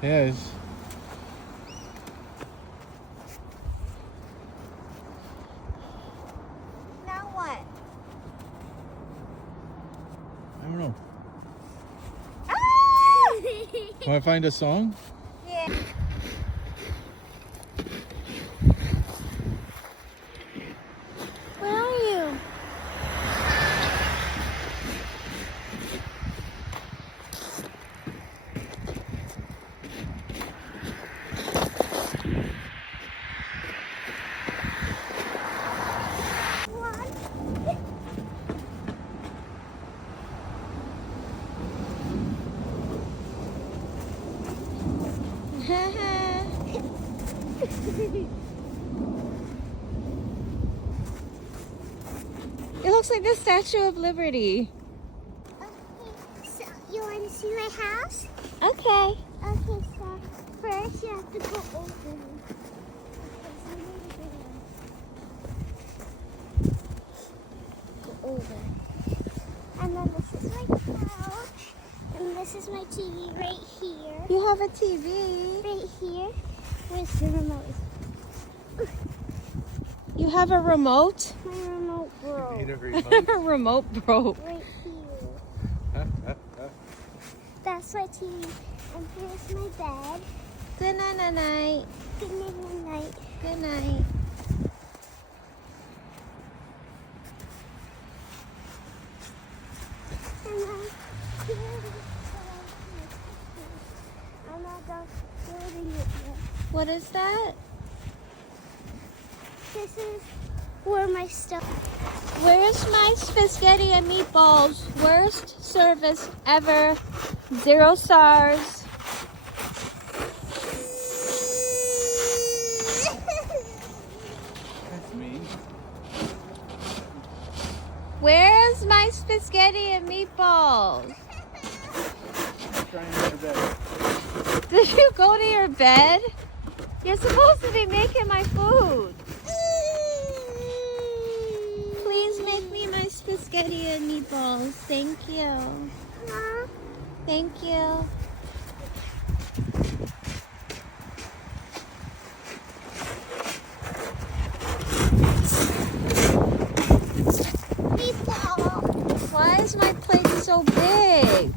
Yes. Now what? I don't know. Ah! Want to find a song? Yeah. Where are you? It looks like the Statue of Liberty. Okay, so you want to see my house? Okay. Okay, so first you have to go over. Go over. And then this is my couch. And this is my TV right here. You have a TV. Right here. Where's the remote? You have a remote? My remote broke. Need a remote. Remote broke. Right here. That's my TV. And here's my bed. Good night, night. Good night. Good night. And then I'm not done building it yet. What is that? This is where my stuff. Where's my spaghetti and meatballs? Worst service ever. 0 stars. That's me. Where's my spaghetti and meatballs? Trying to go to bed. Did you go to your bed? You're supposed to be making my food. Please make me my spaghetti and meatballs. Thank you. Thank you. Meatball. Why is my plate so big?